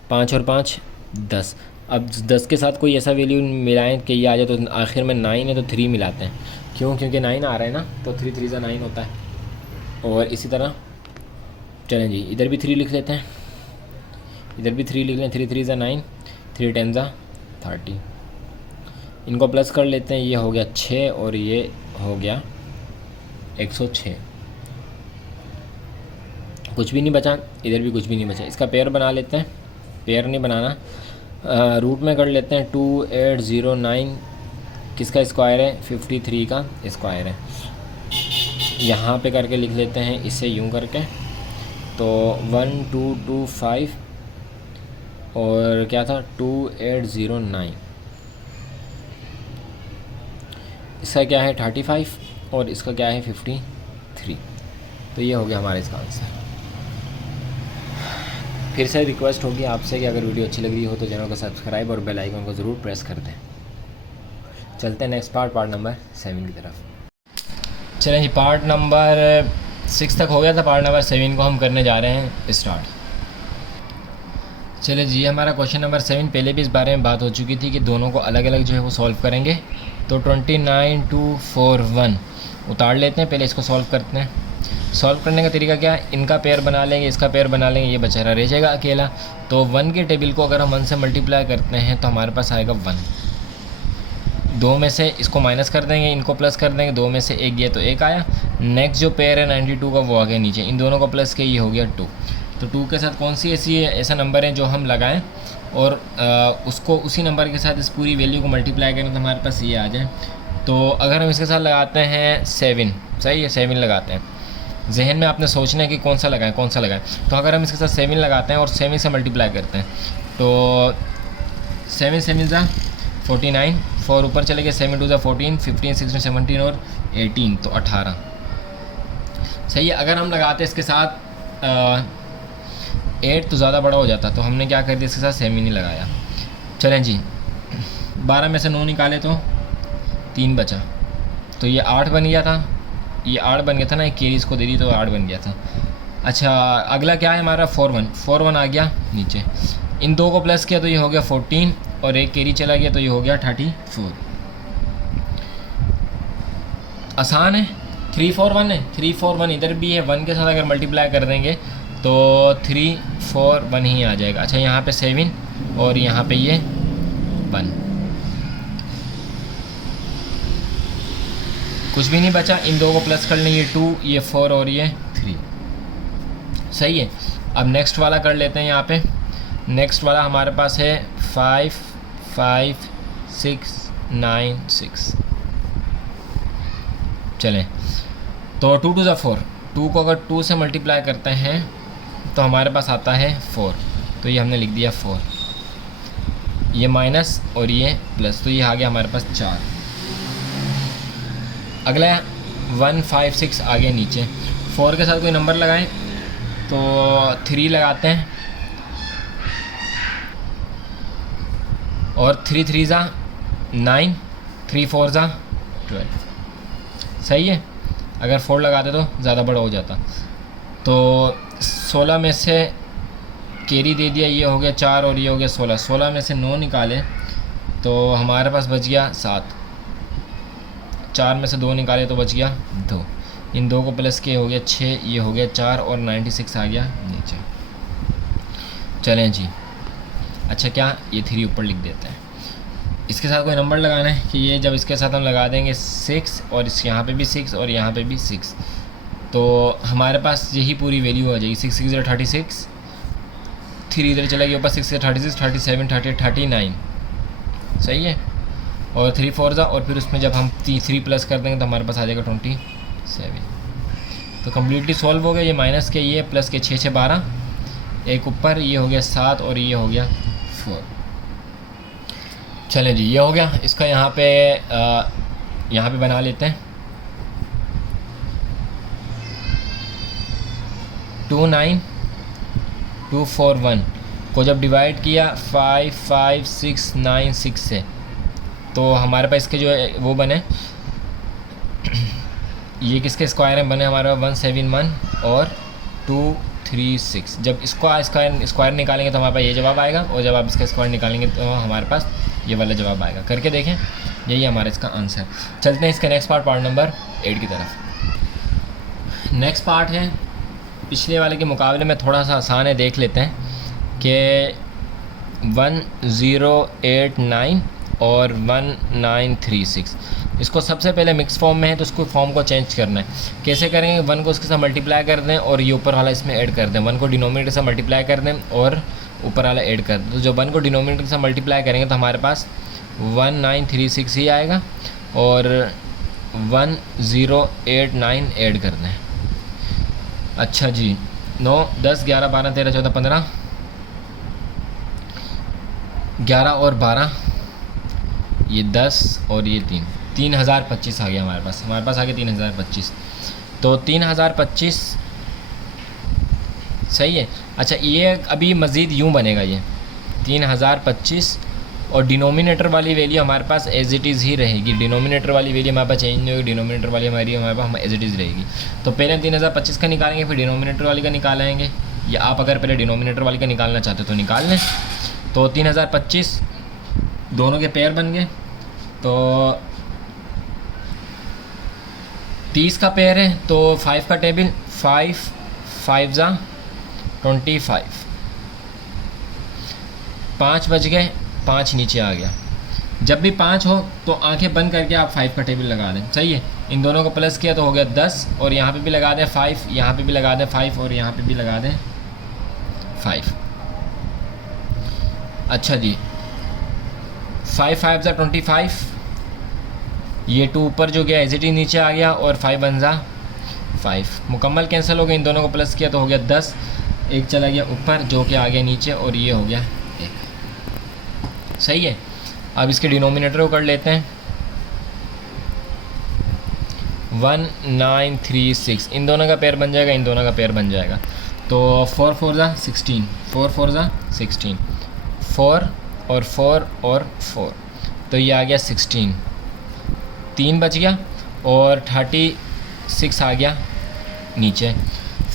5 और 5 10। अब 10 के साथ कोई ऐसा वैल्यू मिलाएं कि ये आ जाए, तो आखिर में 9 है तो 3 मिलाते हैं। क्यों, क्योंकि 9 आ रहा है ना, तो 3 3 9 होता है। और इसी तरह चलें जी, इधर भी 3 लिख लेते हैं, इधर भी 3 लिख लें। 3 3 9, 3 10 30। इनको प्लस कर लेते हैं, ये हो गया 6 और ये हो गया 106। कुछ भी नहीं बचा, इधर भी कुछ भी नहीं बचा। इसका पेयर बना लेते हैं। पेयर नहीं बनाना, रूट में कर लेते हैं। 2 8 0 9 किसका स्क्वायर है, 53 का स्क्वायर है। यहाँ पे करके लिख लेते हैं इसे यूँ करके। तो 1 2 2 5 और क्या था 2 8 0 9, इसका क्या है 35 और इसका क्या है 53। तो ये हो गया हमारा इसका आंसर। फिर से रिक्वेस्ट होगी आपसे कि अगर वीडियो अच्छी लग रही हो तो चैनल को सब्सक्राइब और बेल आइकन को ज़रूर प्रेस कर दें। चलते हैं नेक्स्ट पार्ट नंबर 7 की तरफ। चलें जी, पार्ट नंबर 6 तक हो गया था, पार्ट नंबर 7 को हम करने जा रहे हैं स्टार्ट। चलिए जी, हमारा क्वेश्चन नंबर 7, पहले भी इस बारे में बात हो चुकी थी कि दोनों को अलग अलग जो है वो सॉल्व करेंगे। तो 29 2 4 1 उतार लेते हैं, पहले इसको सॉल्व करते हैं। सॉल्व करने का तरीका क्या है, इनका पेयर बना लेंगे, इसका पेयर बना लेंगे, ये बेचारा रह जाएगा अकेला। तो 1 के टेबल को अगर हम 1 से मल्टीप्लाई करते हैं तो हमारे पास आएगा 1। 2 में से इसको माइनस कर देंगे, इनको प्लस कर देंगे। 2 में से 1 गया तो 1 आया। नेक्स्ट जो पेयर है 92 का वो आ गया नीचे। इन दोनों को प्लस के ये हो गया 2। तो 2 के साथ कौन सी ऐसा नंबर है जो हम लगाएं और उसको उसी नंबर के साथ इस पूरी वैल्यू को मल्टीप्लाई करें तो हमारे पास ये आ जाए। तो अगर हम इसके साथ लगाते हैं 7, सही है, 7 लगाते हैं। जहन में आपने सोचना है कि कौन सा लगाएं। तो अगर हम इसके साथ 7 लगाते हैं और 7 से मल्टीप्लाई करते हैं तो 7 7 49, 4 ऊपर चले गए, 7 2 14, 15 16 17 और 18, तो 18। सही है। अगर हम लगाते हैं इसके साथ 8 तो ज़्यादा बड़ा हो जाता, तो हमने क्या कर दिया, इसके साथ सेम ही नहीं लगाया। चलें जी, 12 में से 9 निकाले तो 3 बचा, तो ये 8 बन गया था, ये 8 बन गया था ना, एक केरी इसको दे दी तो 8 बन गया था। अच्छा, अगला क्या है हमारा 4 आ गया नीचे, इन दो को प्लस किया तो ये हो गया 14 और एक केरी चला गया तो ये हो गया 34। आसान है, 3 4 1 है, 3 4 1 इधर भी है, 1 के साथ अगर मल्टीप्लाई कर देंगे तो 3 4 1 ही आ जाएगा। अच्छा, यहाँ पे 7 और यहाँ पे ये 1, कुछ भी नहीं बचा, इन दो को प्लस कर लें, ये 2 ये 4 और ये 3। सही है। अब नेक्स्ट वाला कर लेते हैं। यहाँ पे नेक्स्ट वाला हमारे पास है 5 5 6 9 6। चलें, तो 2 2 4, 2 को अगर 2 से मल्टीप्लाई करते हैं तो हमारे पास आता है 4, तो ये हमने लिख दिया 4, ये माइनस और ये प्लस, तो ये आ गया हमारे पास 4। अगला 1 5 6 आगे नीचे, 4 के साथ कोई नंबर लगाएं तो 3 लगाते हैं और 3 3 ज़ा 9, 3 4 ज़ा 12। सही है। अगर 4 लगाते तो ज़्यादा बड़ा हो जाता। तो 16 में से केरी दे दिया, ये हो गया 4 और ये हो गया 16। 16 में से 9 निकाले तो हमारे पास बच गया 7। 4 में से 2 निकाले तो बच गया 2। इन 2 को प्लस किए हो गया 6, ये हो गया 4 और 96 आ गया नीचे। चलें जी, अच्छा क्या ये 3 ऊपर लिख देते हैं। इसके साथ कोई नंबर लगाना है कि ये जब इसके साथ हम लगा देंगे 6 और इस यहाँ पे भी 6 और यहाँ पे भी 6, तो हमारे पास यही पूरी वैल्यू आ जाएगी। 6 6 0 36, 3 इधर चला गया ऊपर, 6 से 36 37 38 39। सही है। और 3 4 ज़ा और फिर उसमें जब हम 3 प्लस कर देंगे तो हमारे पास आ जाएगा 27। तो कम्प्लीटली सॉल्व हो गया। ये माइनस के ये प्लस के 6 6 12, एक ऊपर, ये हो गया 7 और ये हो गया 4। चलें जी, ये हो गया। इसका यहाँ पे बना लेते हैं। 2 9 2 4 1 को जब डिवाइड किया 5 5 6 9 6 से, तो हमारे पास इसके जो है वो बने, ये किसके स्क्वायर में बने हमारे पास 171 और 2 3 6। जब इसको स्क्वायर निकालेंगे तो हमारे पास ये जवाब आएगा, और जब आप इसका स्क्वायर निकालेंगे तो हमारे पास ये वाला जवाब आएगा। करके देखें, यही हमारा इसका आंसर। चलते हैं इसका नेक्स्ट पार्ट नंबर 8 की तरफ। नेक्स्ट पार्ट है पिछले वाले के मुकाबले में थोड़ा सा आसान है, देख लेते हैं कि 1089 और 1936। इसको सबसे पहले मिक्स फॉर्म में है तो उसको फॉर्म को चेंज करना है। कैसे करेंगे, 1 को उसके साथ मल्टीप्लाई कर दें और ये ऊपर वाला इसमें ऐड कर दें। 1 को डिनोमिनेटर से मल्टीप्लाई कर दें और ऊपर वाला ऐड कर दें। तो जो 1 को डिनोमिनेटर से मल्टीप्लाई करेंगे तो हमारे पास 1936 ही आएगा और 1089 ऐड कर दें। अच्छा जी, 9 10 11 12 13 14 15, 11 और 12, ये 10 और ये 3, 3025 आ गया हमारे पास आ गया 3025। तो 3025 सही है। अच्छा, ये अभी मज़ीद यूँ बनेगा, ये 3025 और डिनोमिनेटर वाली वैल्यू हमारे पास एज इट इज़ ही रहेगी। डिनोमिनेटर वाली वैल्यू हमारे पास चेंज नहीं होगी, डिनोमिनेटर वाली हमारे पास एज इट इज़ रहेगी। तो पहले हम 3025 का निकालेंगे, फिर डिनोमिनेटर वाली का निकालेंगे, या आप अगर पहले डिनोमिनेटर वाली का निकालना चाहते हो तो निकाल लें। तो 3025 दोनों के पेयर बन गए। तो 30 का पेयर है तो 5 का टेबल, 5 5 ज़ा 25, 5 बच गए, 5 नीचे आ गया। जब भी 5 हो तो आंखें बंद करके आप 5 का टेबल लगा दें। सही है। इन दोनों को प्लस किया तो हो गया 10 और यहाँ पे भी लगा दें 5, यहाँ पे भी लगा दें 5 और यहाँ पे भी लगा दें 5। अच्छा जी, 5 5 ज़ा 25, ये 2 ऊपर जो गया एज इट इज़ नीचे आ गया और 5 1 ज़ा 5 मुकम्मल कैंसिल हो गया। इन दोनों को प्लस किया तो हो गया 10, एक चला गया ऊपर जो कि आ गया नीचे और ये हो गया 1। सही है। अब इसके डिनोमिनेटर को कर लेते हैं। 1936 इन दोनों का पेयर बन जाएगा, इन दोनों का पेयर बन जाएगा। तो 4 4 ज़ा 16, 4 4 ज़ा 16, 4 और 4 और 4, तो ये आ गया 16, 3 बच गया और 36 आ गया नीचे।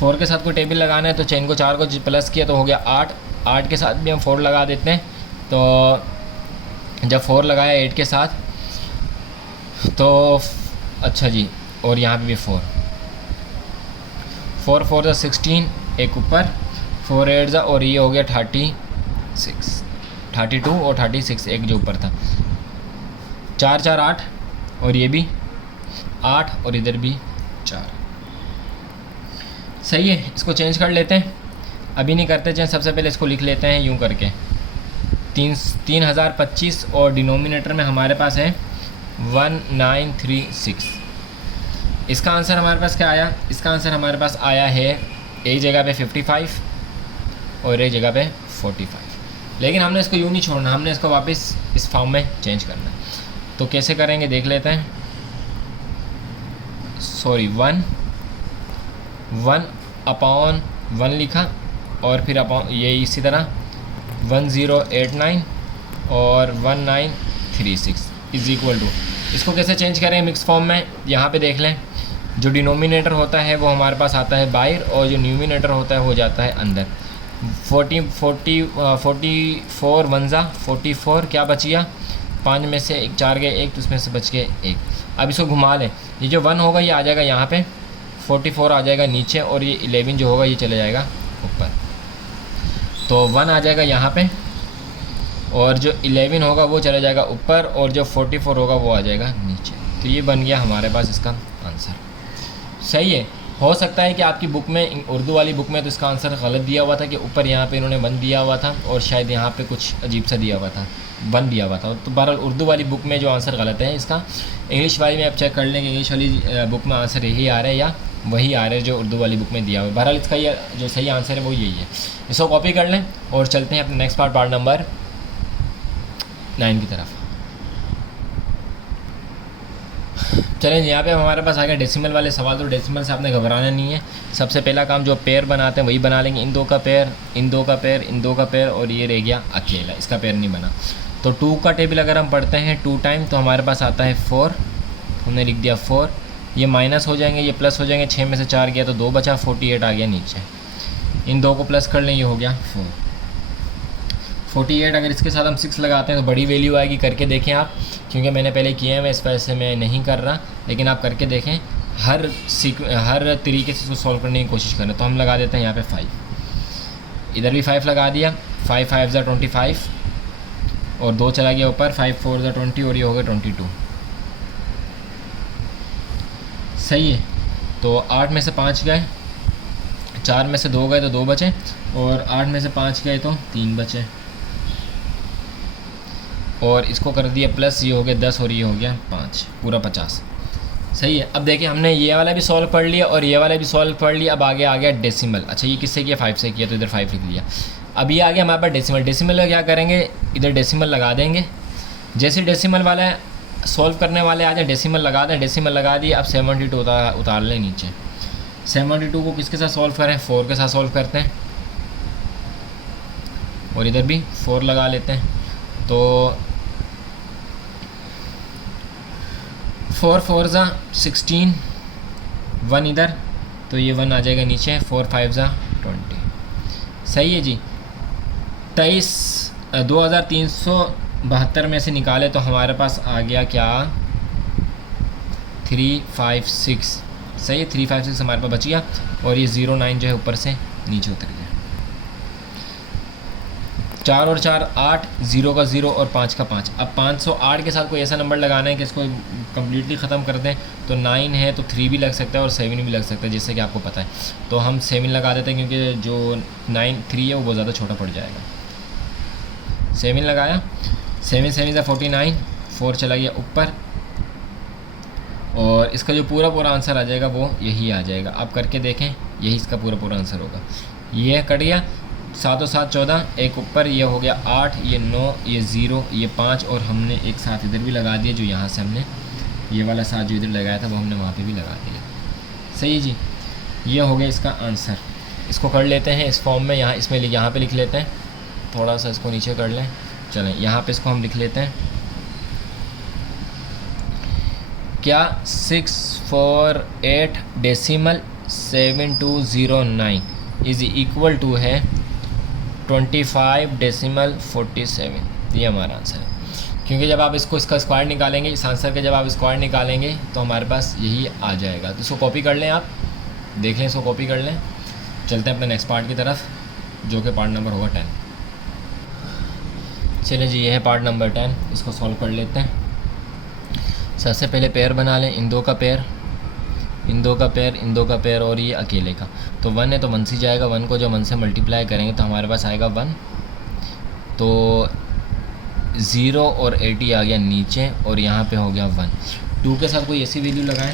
4 के साथ कोई टेबल लगाना है तो चेन को 4 को प्लस किया तो हो गया 8, 8 के साथ भी हम 4 लगा देते हैं। तो जब 4 लगाया 8 के साथ तो अच्छा जी, और यहाँ पे भी 4 4 4 ज़ा 16, एक ऊपर 4 8 ज़ा, और ये हो गया 36, 32 और 36 एक जो ऊपर था, 4 4 8, और ये भी 8 और इधर भी 4। सही है, इसको चेंज कर लेते हैं। अभी नहीं करते चेंज, सबसे पहले इसको लिख लेते हैं यूँ करके 3025 और डिनोमिनेटर में हमारे पास है 1936। इसका आंसर हमारे पास क्या आया? इसका आंसर हमारे पास आया है एक जगह पे 55 और एक जगह पे 45। लेकिन हमने इसको यूँ नहीं छोड़ना, हमने इसको वापस इस फॉर्म में चेंज करना। तो कैसे करेंगे देख लेते हैं। सॉरी 1/1 लिखा और फिर अपॉन ये इसी तरह 1089 और 1936 इज़ इक्वल टू। इसको कैसे चेंज करें मिक्स फॉर्म में? यहाँ पे देख लें, जो डिनोमिनेटर होता है वो हमारे पास आता है बाहर और जो न्यूमिनेटर होता है वो जाता है अंदर। 44 1 ज़ा 44, क्या बच गया? 5 में से 4 गए 1, तो उसमें से बच गए 1। अब इसको घुमा लें, ये जो 1 होगा ये आ जाएगा यहाँ पे, 44 आ जाएगा नीचे, और ये 11 जो होगा ये चले जाएगा ऊपर। तो 1 आ जाएगा यहाँ पे, और जो 11 होगा वो चला जाएगा ऊपर, और जो 44 होगा वो आ जाएगा नीचे। तो ये बन गया हमारे पास इसका आंसर। सही है। हो सकता है कि आपकी बुक में, उर्दू वाली बुक में तो इसका आंसर गलत दिया हुआ था कि ऊपर यहाँ पे इन्होंने 1 दिया हुआ था और शायद यहाँ पे कुछ अजीब सा दिया हुआ था, 1 दिया हुआ था। तो बहरहाल उर्दू वाली बुक में जो आंसर गलत है इसका, इंग्लिश वाली में आप चेक कर लेंगे, इंग्लिश वाली बुक में आंसर यही आ रहा है या वही आ रहा है जो उर्दू वाली बुक में दिया हुआ है। बहरहाल इसका ये जो सही आंसर है वो यही है। इसको कॉपी कर लें और चलते हैं अपने नेक्स्ट पार्ट नंबर 9 की तरफ। चलें, यहाँ पे हमारे पास आ गया डेसिमल वाले सवाल। तो डेसिमल से आपने घबराना नहीं है। सबसे पहला काम जो पेयर बनाते हैं वही बना लेंगे, इन 2 का पेयर, इन 2 का पेयर, इन 2 का पेयर, और ये रह गया अकेला, इसका पेयर नहीं बना। तो 2 का टेबल अगर हम पढ़ते हैं 2 टाइम तो हमारे पास आता है 4, हमने लिख दिया 4, ये माइनस हो जाएंगे, ये प्लस हो जाएंगे, 6 में से 4 गया तो 2 बचा, 48 आ गया नीचे। इन 2 को प्लस कर लें, ये हो गया 4, 48। अगर इसके साथ हम 6 लगाते हैं तो बड़ी वैल्यू आएगी। करके देखें आप, क्योंकि मैंने पहले किए हैं, मैं इस वजह से मैं नहीं कर रहा, लेकिन आप करके देखें, हर तरीके से इसको सॉल्व करने की कोशिश करें। तो हम लगा देते हैं यहाँ पे 5, इधर भी 5 लगा दिया, 5 5 ज़ा 25 और 2 चला गया ऊपर, 5 4 ज़ा 20 और ये हो गया 22। सही है। तो 8 में से 5 गए, 4 में से 2 गए तो 2 बचे, और 8 में से 5 गए तो 3 बचे, और इसको कर दिया प्लस, ये हो गया 10 और ये हो गया 5, पूरा 50। सही है। अब देखिए हमने ये वाला भी सॉल्व कर लिया और ये वाला भी सॉल्व कर लिया। अब आगे आ गया डेसिमल। अच्छा, ये किससे किया? 5 से किया, तो इधर 5 लिख दिया। अब ये आ गया हमारे पास डेसिमल। डेसिमल में क्या करेंगे? इधर डेसिमल लगा देंगे। जैसे डेसिमल वाला सॉल्व करने वाले आ जाए, डेसिमल लगा दें। डेसिमल लगा दिए। अब 72 उतार लें नीचे। 72 को किसके साथ सॉल्व करें? 4 के साथ सॉल्व करते हैं, और इधर भी 4 लगा लेते हैं। तो 4 4 ज़ा 16, 1 इधर, तो ये 1 आ जाएगा नीचे, 4 5 ज़ा 20। सही है जी। 2372 में से निकाले तो हमारे पास आ गया क्या? 356। सही है, 356 हमारे पास बच गया, और ये 09 जो है ऊपर से नीचे उतर गया। 4 और 4 8, 0 का 0 और 5 का 5। अब 508 के साथ कोई ऐसा नंबर लगाना है कि इसको कम्प्लीटली ख़त्म कर दें। तो 9 है तो 3 भी लग सकता है और 7 भी लग सकता है, जैसे कि आपको पता है। तो हम 7 लगा देते हैं, क्योंकि जो 3 है वो बहुत ज़्यादा छोटा पड़ जाएगा। 7 लगाया, 7 7 ज़ा 49, 4 चला गया ऊपर, और इसका जो पूरा आंसर आ जाएगा वो यही आ जाएगा। आप करके देखें, यही इसका पूरा आंसर होगा। ये कट गया, 7 और 7 14, एक ऊपर, ये हो गया 8, ये 9, ये 0, ये 5, और हमने एक साथ इधर भी लगा दिया, जो यहाँ से हमने ये वाला साथ जो इधर लगाया था वो हमने वहाँ पे भी लगा दिया। सही है जी, ये हो गया इसका आंसर। इसको कर लेते हैं इस फॉर्म में, यहाँ पे लिख लेते हैं, थोड़ा सा इसको नीचे कर लें। चलें यहाँ पे इसको हम लिख लेते हैं, क्या 648 डेसिमल 7209 इज़ इक्वल टू है 25 डेसिमल 47। ये हमारा आंसर है, क्योंकि जब आप इसका स्क्वायर निकालेंगे, इस आंसर के जब आप स्क्वायर निकालेंगे तो हमारे पास यही आ जाएगा। तो इसको कॉपी कर लें, आप देख लें, इसको कॉपी कर लें। चलते हैं अपने नेक्स्ट पार्ट की तरफ, जो कि पार्ट नंबर होगा 10। चलिए जी, ये है पार्ट नंबर 10, इसको सॉल्व कर लेते हैं। सबसे पहले पेयर बना लें, इन दो का पेयर, इन दो का पेयर, इन दो का पेयर और ये अकेले का। तो 1 है तो 1 से जाएगा, 1 को जब 1 से मल्टीप्लाई करेंगे तो हमारे पास आएगा 1। तो 0 और 80 आ गया नीचे और यहाँ पे हो गया 1। 2 के साथ कोई ऐसी वैल्यू लगाएं,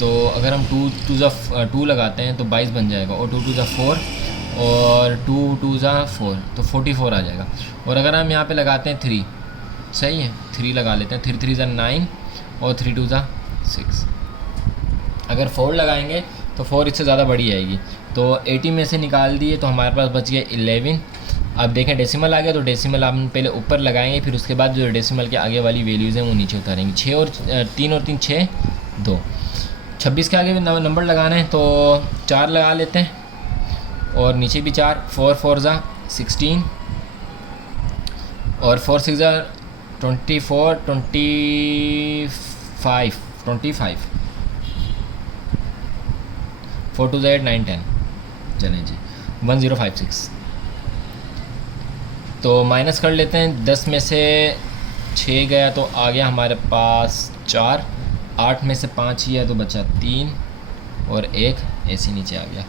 तो अगर हम 2 लगाते हैं तो 22 बन जाएगा, और 2 2 4 और 2 2 4 तो 44 आ जाएगा। और अगर हम यहाँ पे लगाते हैं 3, सही है, 3 लगा लेते हैं, 3 3 9 और 3 2 6। अगर 4 लगाएंगे तो 4 इससे ज़्यादा बड़ी आएगी। तो 80 में से निकाल दिए तो हमारे पास बच गया 11। अब देखें डेसिमल आ गया, तो डेसिमल हम पहले ऊपर लगाएंगे, फिर उसके बाद जो डेसिमल के आगे वाली वैल्यूज़ हैं वो नीचे उतारेंगे। 6 और 3 और 3 6 2। 26 के आगे नंबर लगाना है तो 4 लगा लेते हैं, और नीचे भी 4, 4 4 16 और 4 6 24 25 25 4 2 8 9 10। चलें जी, 1056। तो माइनस कर लेते हैं, 10 में से 6 गया तो आ गया हमारे पास 4, 8 में से 5 ही है तो बचा 3 और 1 ऐसे नीचे आ गया।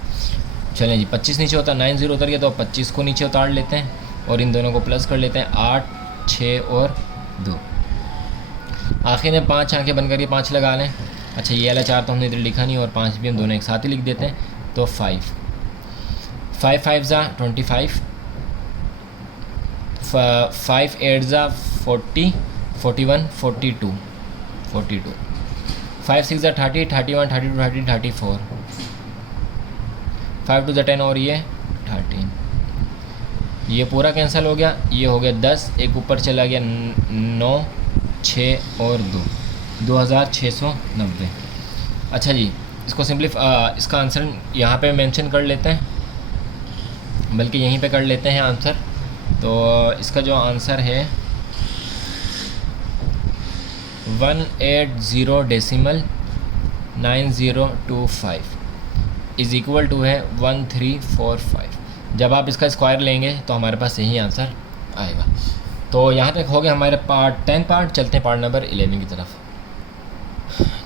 चलें जी, 25 नीचे होता, 9 0 उतर गया तो 25 को नीचे उतार लेते हैं और इन दोनों को प्लस कर लेते हैं, 8 6 और 2। आखिर में 5 आंखें बंद करके 5 लगा लें। अच्छा, ये वाला 4 तो हमने इधर लिखा नहीं और 5 भी हम दोनों एक साथ ही लिख देते हैं, तो 5 5 5 25, 5 8 40 41 42 42, 5 6 30 31 32 30 34, 5 2 10 और ये 13। ये पूरा कैंसिल हो गया, ये हो गया 10, एक ऊपर चला गया 9 6 और 2, 2690। अच्छा जी, इसको इसका आंसर यहाँ पे मेंशन कर लेते हैं, बल्कि यहीं पे कर लेते हैं आंसर। तो इसका जो आंसर है 180 डेसिमल 9025 इज़ इक्वल टू है 1345। जब आप इसका स्क्वायर लेंगे तो हमारे पास यही आंसर आएगा। तो यहाँ तक हो गया हमारे पार्ट 10 पार्ट। चलते हैं पार्ट नंबर 11 की तरफ।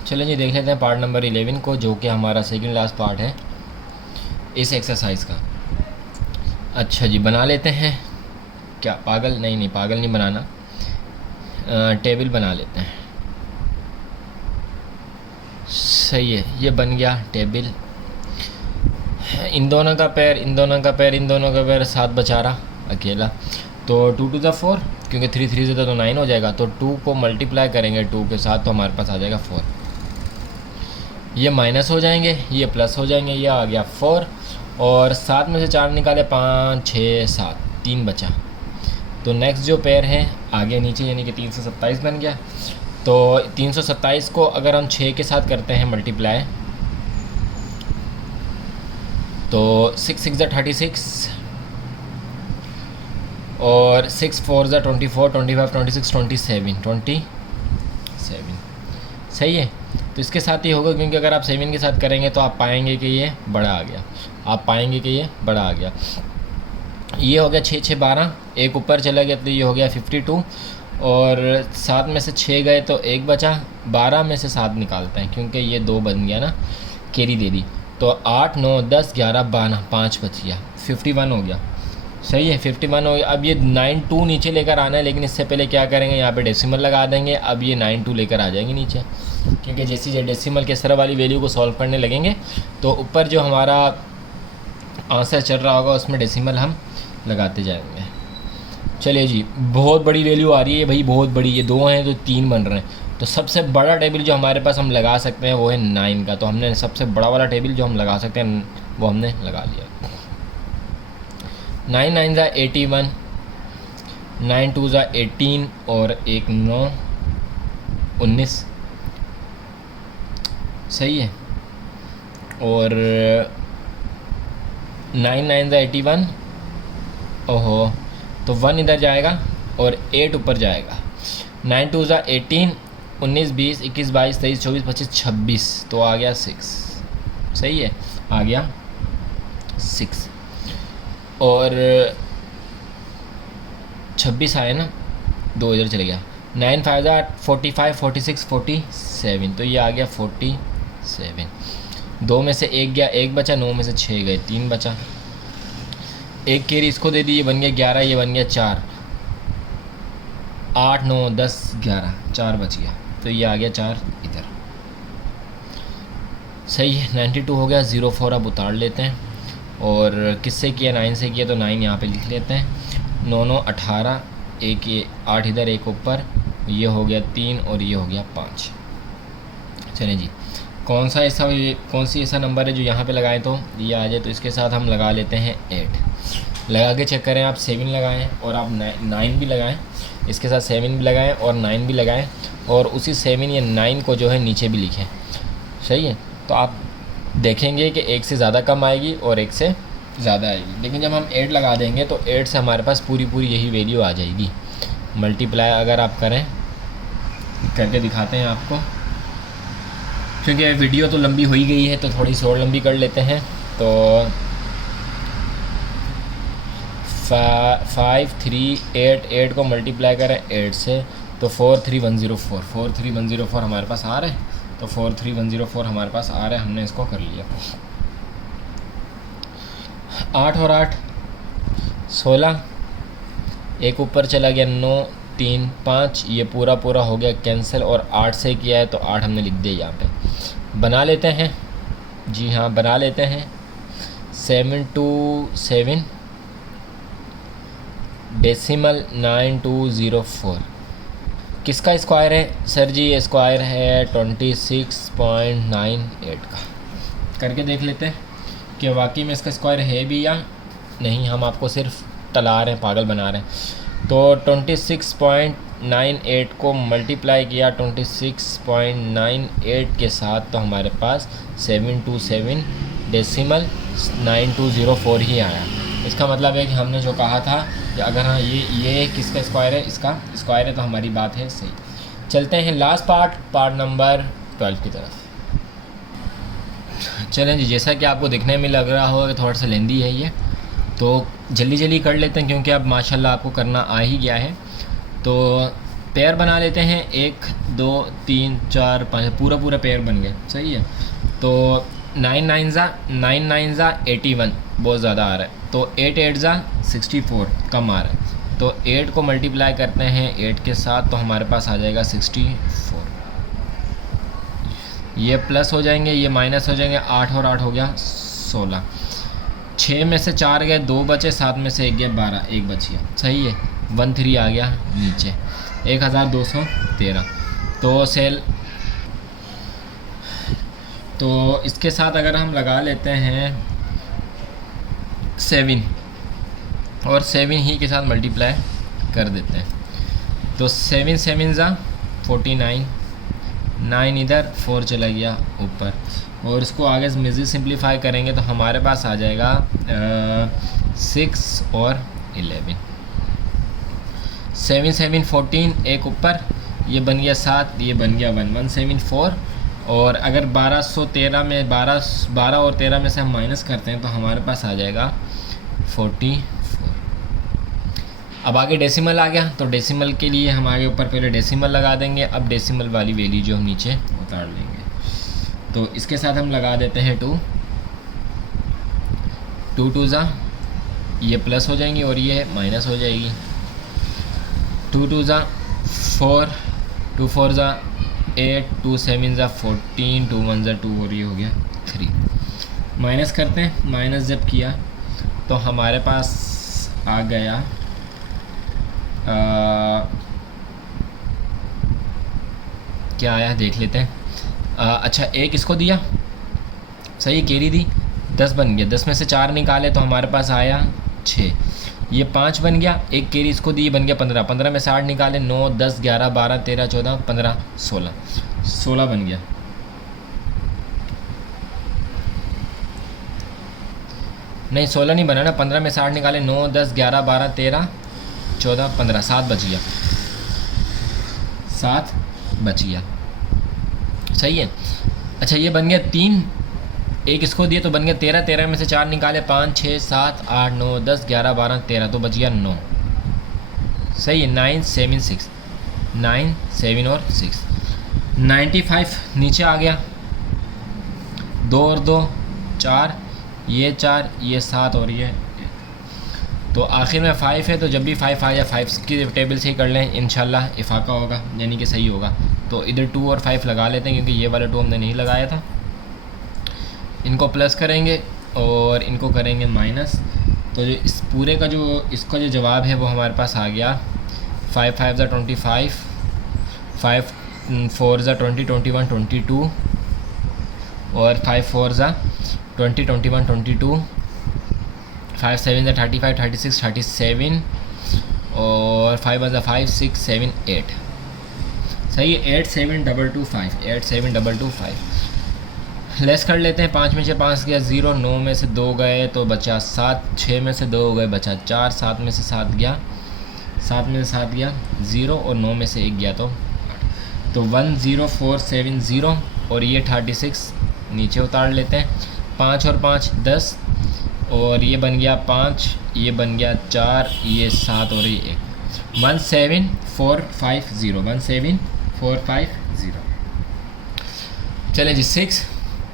चलें जी, देख लेते हैं पार्ट नंबर 11 को, जो कि हमारा सेकंड लास्ट पार्ट है इस एक्सरसाइज का। अच्छा जी, बना लेते हैं। क्या पागल नहीं पागल नहीं बनाना, टेबल बना लेते हैं। सही है, ये बन गया टेबल। इन दोनों का पैर, इन दोनों का पैर, इन दोनों का पैर, 7 बचा रहा अकेला। तो 2 2 4, क्योंकि 3 3 से तो 9 हो जाएगा, तो 2 को मल्टीप्लाई करेंगे 2 के साथ तो हमारे पास आ जाएगा 4। ये माइनस हो जाएंगे, ये प्लस हो जाएंगे, ये आ गया 4 और 7 में से 4 निकाले, 5 6 7, 3 बचा। तो नेक्स्ट जो पेयर है आगे नीचे, यानी कि 327 बन गया। तो 327 को अगर हम 6 के साथ करते हैं मल्टीप्लाई, तो 6 6 36 और 6 4 24 25 26 27 सही है। तो इसके साथ ही होगा, क्योंकि अगर आप 7 के साथ करेंगे तो आप पाएंगे कि ये बड़ा आ गया, आप पाएंगे कि ये बड़ा आ गया। ये हो गया 6 6 12, एक ऊपर चला गया तो ये हो गया 52 और 7 में से 6 गए तो 1 बचा। 12 में से 7 निकालते हैं, क्योंकि ये 2 बन गया ना, कैरी दे दी। तो 8 9 10 11 12, 5 बच गया, 51 हो गया। सही है, 51 हो गया। अब ये 92 नीचे लेकर आना है, लेकिन इससे पहले क्या करेंगे, यहाँ पे डेसिमल लगा देंगे। अब ये 92 लेकर आ जाएंगे नीचे, क्योंकि जैसे डेसिमल के तरह वाली वैल्यू को सॉल्व करने लगेंगे तो ऊपर जो हमारा आंसर चल रहा होगा उसमें डेसिमल हम लगाते जाएंगे। चलिए जी, बहुत बड़ी वैल्यू आ रही है भाई, बहुत बड़ी। ये 2 हैं तो 3 बन रहे हैं। तो सबसे बड़ा टेबल जो हमारे पास हम लगा सकते हैं वो है 9 का। तो हमने सबसे बड़ा वाला टेबल जो हम लगा सकते हैं वो हमने लगा लिया। 9 9 ज़ा 81, 9 2 ज़ा 18 और एक 9 19, सही है। और 9 9 ज़ा 81, ओहो, तो 1 इधर जाएगा और 8 ऊपर जाएगा। 9 2 ज़ा 18, 19 20 21 22 23 24 25 26, तो आ गया 6, सही है, आ गया 6। और 26 आया ना, 2 इधर चले गया। 9 5 ज़ा 45 46 47, तो ये आ गया 47। 2 में से 1 गया, 1 बचा, 9 में से 6 गए, 3 बचा। एक केरी इसको दे दी, ये बन गया 11, ये बन गया 4, 8 9 10 11, 4 बच गया, तो ये आ गया 4 इधर, सही है। 92 हो गया। 04 अब उतार लेते हैं, और किससे किया, 9 से किया, तो 9 यहाँ पे लिख लेते हैं। 9 9 18, एक ये 8 इधर, एक ऊपर, ये हो गया 3 और ये हो गया 5। चलें जी, कौन सी ऐसा नंबर है जो यहाँ पे लगाएं तो ये आ जाए, तो इसके साथ हम लगा लेते हैं 8। लगा के चेक करें, आप 7 लगाएं और आप 9 भी लगाएं, इसके साथ 7 भी लगाएं और 9 भी लगाएं, और उसी 7 या 9 को जो है नीचे भी लिखें, सही है। तो आप देखेंगे कि 1 से ज़्यादा कम आएगी और 1 से ज़्यादा आएगी, लेकिन जब हम 8 लगा देंगे तो 8 से हमारे पास पूरी यही वैल्यू आ जाएगी। मल्टीप्लाई अगर आप करें, करके दिखाते हैं आपको, क्योंकि वीडियो तो लंबी हो ही गई है, तो थोड़ी सी और लंबी कर लेते हैं। तो 5 3 8 को मल्टीप्लाई करें 8 से, तो 43104, 43104 हमारे पास आ रहा है, तो 43104 हमारे पास आ रहा है, हमने इसको कर लिया। 8 और 8 16, एक ऊपर चला गया, 9 3 5, ये पूरा हो गया कैंसिल, और 8 से किया है तो 8 हमने लिख दिया यहाँ पे। बना लेते हैं, जी हाँ बना लेते हैं। 727 डेसिमल 9204, किसका स्क्वायर है सर जी? ये स्क्वायर है 26.98 का। करके देख लेते हैं कि वाकई में इसका स्क्वायर है भी या नहीं, हम आपको सिर्फ टला रहे हैं, पागल बना रहे हैं। तो 26.98 को मल्टीप्लाई किया 26.98 के साथ, तो हमारे पास 727 डेसिमल 9204 ही आया। इसका मतलब है कि हमने जो कहा था कि अगर हाँ ये किसका स्क्वायर है, इसका स्क्वायर है, तो हमारी बात है सही। चलते हैं लास्ट पार्ट नंबर 12 की तरफ। चलें जी, जैसा कि आपको दिखने में लग रहा होगा कि थोड़ा सा लेंदी है ये, तो जल्दी कर लेते हैं, क्योंकि अब माशाल्लाह आपको करना आ ही गया है। तो पेयर बना लेते हैं, 1 2 3 4 5, पूरा पेयर बन गए, सही है। तो 9 9 ज़ा 81, बहुत ज़्यादा आ रहा है, तो 8 8 ज़ा 64, कम आ रहा है, तो 8 को मल्टीप्लाई करते हैं 8 के साथ, तो हमारे पास आ जाएगा 64। ये प्लस हो जाएंगे, ये माइनस हो जाएंगे, 8 और 8 हो गया 16, 6 में से 4 गए, 2 बचे, 7 में से 1 गया 12, 1 बच गया, सही है। 13 आ गया नीचे, 1213। तो सेल, तो इसके साथ अगर हम लगा लेते हैं 7, और 7 ही के साथ मल्टीप्लाई कर देते हैं, तो 7 7 ज़ा 49, 9 इधर, 4 चला गया ऊपर, और इसको आगे मज़ीद सिंप्लीफाई करेंगे तो हमारे पास आ जाएगा 6 और 11। 7 7 14, एक ऊपर, ये बन गया 7, ये बन गया 1 174। और अगर 1213 में 12 और 13 में से हम माइनस करते हैं तो हमारे पास आ जाएगा 44। अब आगे डेसिमल आ गया, तो डेसिमल के लिए हम आगे ऊपर पहले डेसिमल लगा देंगे, अब डेसिमल वाली वैल्यू जो हम नीचे उतार लेंगे। तो इसके साथ हम लगा देते हैं 2 2 ज़ा, ये प्लस हो जाएंगी और ये माइनस हो जाएगी। 2 2 ज़ा 4, 2 4 ज़ा 8, 2 7 ज़ा 14, 2 1 ज़ा 2, और ये हो गया 3। माइनस करते हैं, माइनस जब किया तो हमारे पास आ गया क्या आया देख लेते हैं। अच्छा, एक इसको दिया, सही, कैरी दी, 10 बन गया, 10 में से 4 निकाले तो हमारे पास आया 6। ये 5 बन गया, एक कैरी इसको दी, बन गया 15, 15 में से 8 निकाले, 9 10 11 12 13 14 15 16, 16 बन गया। नहीं 16 नहीं बना ना, 15 में से 8 निकाले, 9 10 11 12 13 14 15, 7 बच गया, 7 बच गया। सही है। अच्छा ये बन गया 3, एक इसको दिए तो बन गया 13, 13 में से 4 निकाले, 5 6 7 8 9 10 11 12 13, तो बच गया 9। सही है। 9 7 6, 9 7 और 6, 95 नीचे आ गया, 2 और 2 4, ये 4 ये 7 और ये 1। तो आखिर में 5 है, तो जब भी 5 आ जाए 5 की टेबल से ही कर लें, इंशाल्लाह इफाका होगा, यानी कि सही होगा। तो इधर 2 और 5 लगा लेते हैं, क्योंकि ये वाला 2 हमने नहीं लगाया था। इनको प्लस करेंगे और इनको करेंगे माइनस, तो जो इस पूरे का जो इसका जो जवाब है वो हमारे पास आ गया 5 5 ज़ा 25, 5 4 ज़ा 20 21 22, और 5 4 ज़ा 20 21 22, 5 7 ज़ा 35 36 37, और 5 1 ज़ा 5 6 7 8। सही है। 8 7 2 2 5, 8 7 2 2 5। लेस कर लेते हैं, 5 में से 5 गया 0, 9 में से 2 गए तो बचा 7, 6 में से 2 गए बचा 4, 7 में से 7 गया, 7 में से 7 गया 0, और 9 में से 1 गया तो 8। तो 10470, और ये 36 नीचे उतार लेते हैं, 5 और 5 10, और ये बन गया 5, ये बन गया 4, ये 7 और ये 1, 17450, 17450। चलें जी 6,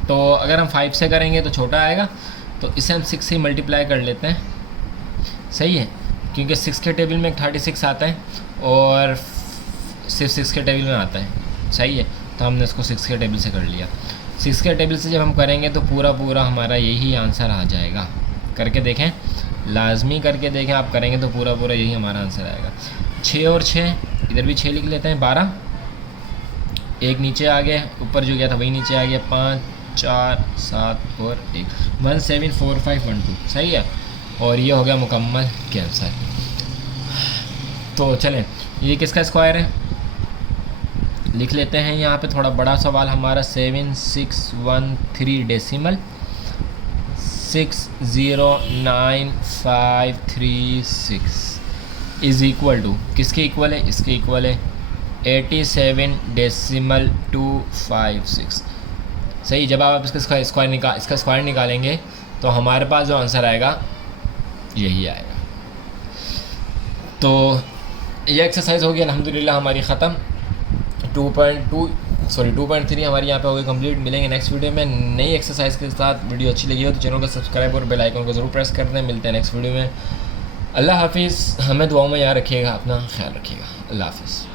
तो अगर हम 5 से करेंगे तो छोटा आएगा, तो इसे हम 6 से मल्टीप्लाई कर लेते हैं। सही है, क्योंकि 6 के टेबल में 36 आता है और सिर्फ 6 के टेबल में आता है। सही है, तो हमने इसको 6 के टेबल से कर लिया। 6 के टेबल से जब हम करेंगे तो पूरा पूरा हमारा यही आंसर आ जाएगा। करके देखें, लाजमी करके देखें, आप करेंगे तो पूरा पूरा यही हमारा आंसर आएगा। 6 और 6, इधर भी 6 लिख लेते हैं, 12, एक नीचे आ गया, ऊपर जो गया था वही नीचे आ गया, 5 4 7 और 1, 174512। सही है, और ये हो गया मुकम्मल कैंसर। तो चलें, ये किसका स्क्वायर है लिख लेते हैं यहाँ पे। थोड़ा बड़ा सवाल हमारा, 7613 डेसिमल 609536 इज़ इक्वल टू, किसके इक्वल है, इसके इक्वल है 87.256। सही। जब आप इसका स्क्वायर निकालेंगे तो हमारे पास जो आंसर आएगा यही आएगा। तो ये एक्सरसाइज होगी अल्हम्दुलिल्लाह हमारी ख़त्म। 2.3 हमारी यहाँ पे हो गई कंप्लीट। मिलेंगे नेक्स्ट वीडियो में नई एक्सरसाइज के साथ। वीडियो अच्छी लगी हो तो चैनल को सब्सक्राइब और बेल आइकन को ज़रूर प्रेस कर दें। मिलते हैं नेक्स्ट वीडियो में। अल्लाह हाफिज़। हमें दुआओं में याद रखिएगा, अपना ख्याल रखिएगा। अल्लाह हाफिज़।